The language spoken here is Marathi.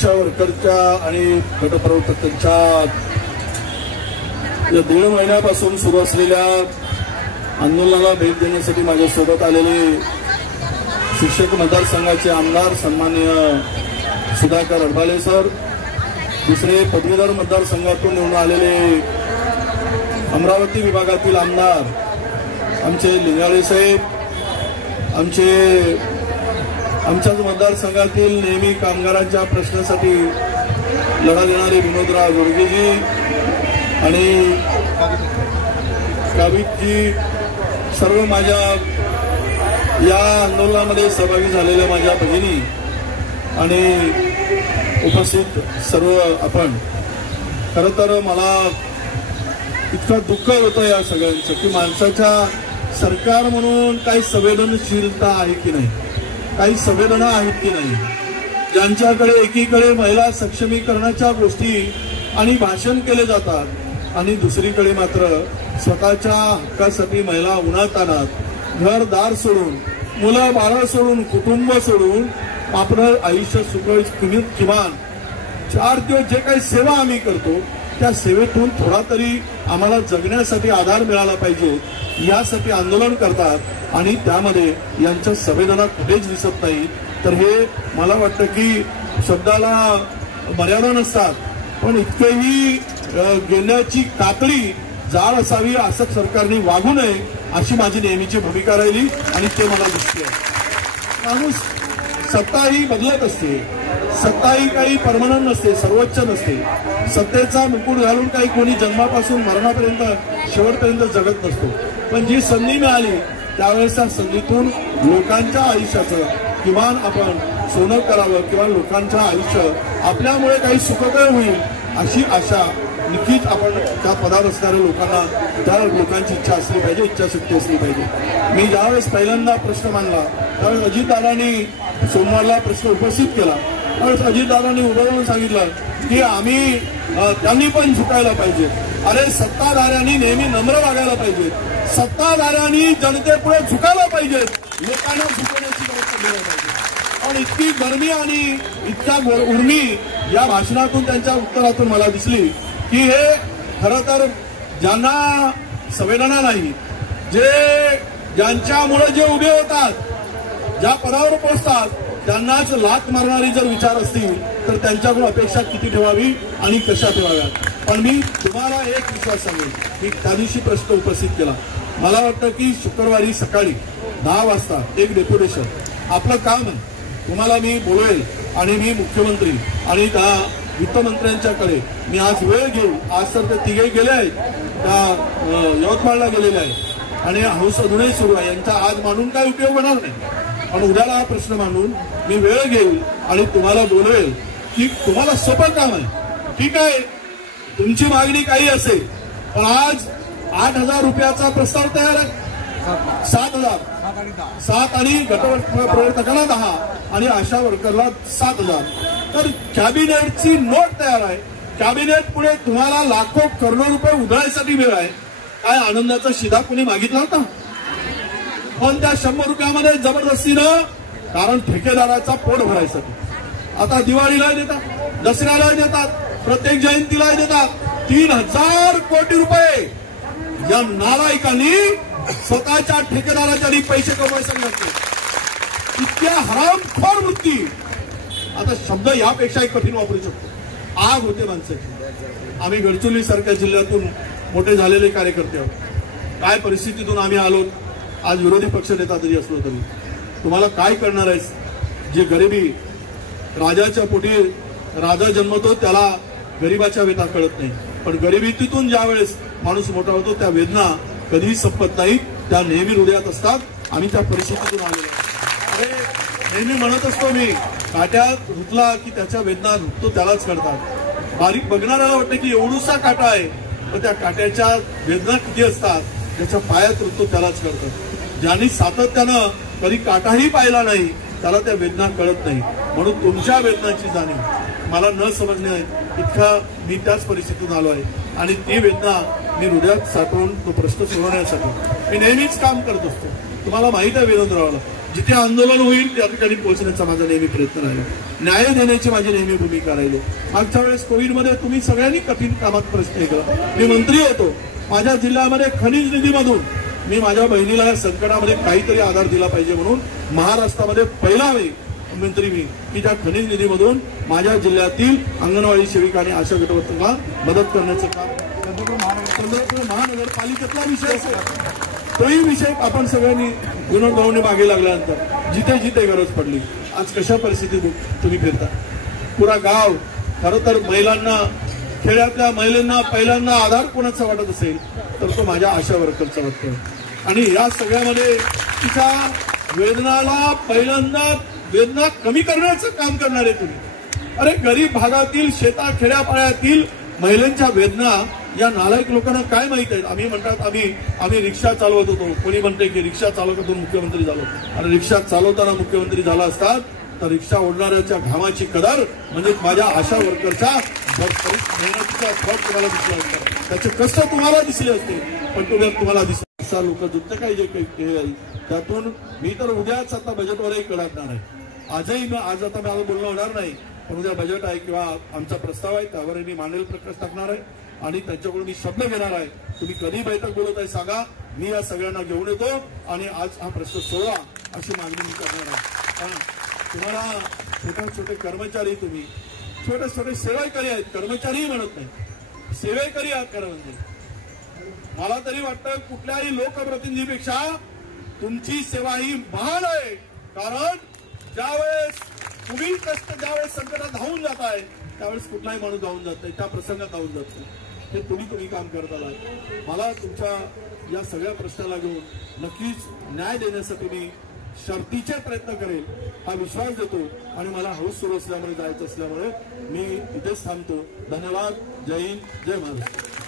आशा वर्करच्या आणि गटप्रवर्तकांच्या या 1.5 महिन्यापासून सुरू असलेल्या आंदोलनाला भेट देण्यासाठी माझ्यासोबत आलेले शिक्षक मतदारसंघाचे आमदार सन्माननीय सुधाकर अडबाले सर, दुसरे पदवीधर मतदारसंघातून निवडून आलेले अमरावती विभागातील आमदार आमचे लिंगाळे साहेब, आमच्याच मतदारसंघातील नेहमी कामगारांच्या प्रश्नासाठी लढा देणारे विनोदराव जोडगेजी आणि काबितजी, सर्व माझ्या या आंदोलनामध्ये सहभागी झालेल्या माझ्या भगिनी आणि उपस्थित सर्व आपण, खरं तर मला इतकं दुःख होतं या सगळ्यांचं की माणसाच्या सरकार म्हणून काही संवेदनशीलता आहे की नाही, काही संवेदना आहेत की नाही, ज्यांच्याकडे एकीकडे महिला सक्षमीकरणाच्या गोष्टी आणि भाषण केले जातात आणि दुसरीकडे मात्र स्वतःच्या हक्कासाठी महिला उन्हातानात घरदार सोडून, मुलं बाळ सोडून, कुटुंब सोडून आपलं आयुष्य सुखरूप किमान 4 दिवस जे काही सेवा आम्ही करतो त्या सेवेतून थोडा तरी आम्हाला जगण्यासाठी आधार मिळाला पाहिजे यासाठी आंदोलन करतात आणि त्यामध्ये यांच्या संवेदना कुठेच दिसत नाही. तर हे मला वाटतं की शब्दाला मर्यादा नसतात, पण इतकेही गेल्याची कातडी जाळ असावी असं सरकारने वागू नये अशी माझी नेहमीची भूमिका राहिली आणि ते मला दिसते. माणूस सत्ता ही बदलत असते, सत्ता ही काही परमनंट नसते, सर्वोच्च नसते. सत्तेचा मुकुट घालून काही कोणी जन्मापासून मरणापर्यंत शेवटपर्यंत जगत नसतो. पण जी संधी मिळाली त्यावेळेस त्या संधीतून लोकांच्या आयुष्याचं किमान आपण सोनं करावं किंवा लोकांचं आयुष्य आपल्यामुळे काही सुखकर होईल अशी आशा नक्कीच आपण त्या पदावर असणाऱ्या लोकांना, त्या लोकांची इच्छा असली पाहिजे, इच्छाशक्ती असली पाहिजे. मी ज्यावेळेस पहिल्यांदा प्रश्न मांडला त्यावेळेस अजितदादांनी सोमवारला प्रश्न उपस्थित केला, त्यावेळेस अजितदादांनी उभं राहून सांगितलं की आम्ही त्यांनी पण झुकायला पाहिजे. अरे सत्ताधाऱ्यांनी नेहमी नम्र वागायला पाहिजे, सत्ताधाऱ्यांनी जनतेपुढे झुकायला पाहिजे, लोकांना झुकवण्याची व्यवस्था केली पाहिजे. पण इतकी गरमी आणि इतक्या उर्मी या भाषणातून, त्यांच्या उत्तरातून मला दिसली की हे खरं तर ज्यांना संवेदना नाही, ज्यांच्यामुळे जे उभे होतात, ज्या पदावर पोहोचतात त्यांनाच लाथ मारणारी जर विचार असतील तर त्यांच्याकडून अपेक्षा किती ठेवावी आणि कशा ठेवाव्यात. पण मी तुम्हाला एक विश्वास सांगेन, मी त्या दिवशी प्रश्न उपस्थित केला. मला वाटतं की शुक्रवारी सकाळी 10 वाजता एक डेप्युटेशन आपलं काम आहे, तुम्हाला मी बोलवेल आणि मी मुख्यमंत्री आणि त्या वित्तमंत्र्यांच्याकडे मी आज वेळ घेऊ. आज तर ते तिघे गेले आहेत, त्या यवतमाळला गेलेले आहेत आणि हौस अजूनही सुरू आहे. यांचा आज मांडून काय उपयोग होणार नाही, पण उद्याला हा प्रश्न मांडून मी वेळ घेईल आणि तुम्हाला बोलवेल की तुम्हाला सोपं काम आहे. ठीक आहे, तुमची मागणी काही असेल, पण आज 8,000 रुपयाचा प्रस्ताव तयार आहे, 7,000 आणि गटप्रवर्तकाला 10 आणि आशा वर्करला 7,000. तर कॅबिनेटची नोट तयार आहे. कॅबिनेट पुढे तुम्हाला लाखो करोडो रुपये उधळायसाठी वेळ आहे. काय आनंदाचा शिधा कुणी मागितला होता? पण त्या 100 रुपयामध्ये जबरदस्तीनं, कारण ठेकेदाराचा पोट भरायसाठी. आता दिवाळीला देतात, दसऱ्याला देतात, प्रत्येक जयंतीला देतात. 3,000 कोटी रुपये या नालायकांनी स्वतःच्या ठेकेदाराच्या पैसे कमवायसाठी लागते. इतक्या हरामखोर वृत्ती. आता शब्द यापेक्षाही कठीण वापरू शकतो. आग होते माणसाची. आम्ही गडचिरोली सारख्या जिल्ह्यातून मोठे झालेले कार्यकर्ते आहोत. काय परिस्थितीतून आम्ही आलो. आज विरोधी पक्ष नेता जरी असलो तरी तुम्हाला काय करणार आहेस. जे गरिबी, राजाच्या पोटी राजा जन्मतो त्याला गरिबाच्या वेदना कळत नाही, पण गरिबीतून ज्या वेळेस माणूस मोठा होतो त्या वेदना कधीही संपत नाही, त्या नेहमी हृदयात असतात. आम्ही त्या परिस्थितीतून आलेलो. अरे नेहमी म्हणत असतो मी, काट्यात रुतला की त्याच्या वेदना रुततो त्यालाच कळतात. बारीक बघणाऱ्याला वाटतं की एवढूसा काटा आहे, पण त्या काट्याच्या वेदना किती असतात त्याच्या पायात रुततो त्यालाच कळतं. ज्यांनी सातत्यानं कधी काटाही पाहिला नाही त्याला त्या वेदना कळत नाही. म्हणून तुमच्या वेदनाची जाणीव मला न समजणे इतका मी त्याच परिस्थितीतून आलो आहे आणि ती वेदना मी हृदयात साठवून तो प्रश्न सोडवण्यासाठी मी नेहमीच काम करत असतो. तुम्हाला माहित आहे विनोदरावला जिथे आंदोलन होईल त्या ठिकाणी पोहोचण्याचा माझा नेहमी प्रयत्न राहिला, न्याय देण्याची माझी नेहमी भूमिका राहिली। मागच्या वेळेस कोविडमध्ये तुम्ही सगळ्यांनी कठीण कामात प्रश्न केला, मी मंत्री होतो, माझ्या जिल्ह्यामध्ये खनिज निधीमधून मी माझ्या बहिणीला या संकटामध्ये काहीतरी आधार दिला पाहिजे म्हणून महाराष्ट्रामध्ये पहिला वेळी मंत्री मी की ज्या खनिज निधीमधून माझ्या जिल्ह्यातील अंगणवाडी सेविका आणि आशा गटवर्तकांना मदत करण्याचं काम चंद्रपूर महानगरपालिकेतला विषय असेल, तोही विषय आपण सगळ्यांनी गुणवणी मागे लागल्यानंतर जिथे जिथे गरज पडली, आज कशा परिस्थितीत तुम्ही फिरता पुरा गाव। खरं तर महिलांना, खेड्यातल्या महिलांना पहिल्यांदा आधार कोणाचा वाटत असेल तर तो माझ्या आशा वर्करचा वाटतो। आणि या सगळ्यामध्ये तिच्या वेदनाला पहिल्यांदा वेदना कमी करण्याचं काम करणारे तुम्ही। अरे गरीब भागातील शेता खेड्यापाड्यातील महिलांच्या वेदना या नालायक लोकांना काय माहित आहेत। आम्ही म्हणतात आम्ही रिक्षा चालवत होतो, कोणी म्हणते की रिक्षा चालवतातून मुख्यमंत्री झालो, आणि रिक्षा चालवताना मुख्यमंत्री झाला असतात तर रिक्षा ओढणाऱ्याच्या घामाची कदर म्हणजे माझ्या आशा वर्करच्या मेहनतीचा फळ तुम्हाला दिसला असता, त्याचे कष्ट तुम्हाला दिसले असते, पण तुम्हाला दिसला असा लोक जुत्ते काय जे काही त्यातून मी तर उद्याच आता बजेटवरही कळणार आहे। आजही आज आता मला बोलणं होणार नाही, पण उद्या बजेट आहे किंवा आमचा प्रस्ताव आहे त्यावर मी मांडलेला प्रकाश टाकणार आहे आणि त्यांच्याकडून मी शब्द घेणार आहे। तुम्ही कधी बैठक बोलत आहे सांगा, मी या सगळ्यांना घेऊन येतो आणि आज हा प्रश्न सोडवा अशी मागणी मी करणार आहे। तुम्हाला छोटे छोटे कर्मचारी, तुम्ही छोटे छोटे सेवेकरी आहेत, कर्मचारीही म्हणत नाही, सेवेकरी आहात खरं म्हणजे। मला तरी वाटतं कुठल्याही लोकप्रतिनिधीपेक्षा तुमची सेवा ही महान आहे, कारण ज्यावेळेस तुम्ही कष्ट ज्यावेळेस संकटात धावून जात आहे त्यावेळेस कुठलाही माणूस धावून जात नाही, त्या प्रसंगात धावून जात नाही, हे तुम्ही काम करत आलात। मला तुमच्या या सगळ्या प्रश्नाला घेऊन नक्कीच न्याय देण्यासाठी मी शर्तीचे प्रयत्न करेल हा विश्वास देतो आणि मला हाऊस सुरू असल्यामुळे जायचं असल्यामुळे मी इथेच थांबतो। धन्यवाद। जय हिंद, जय महाराष्ट्र।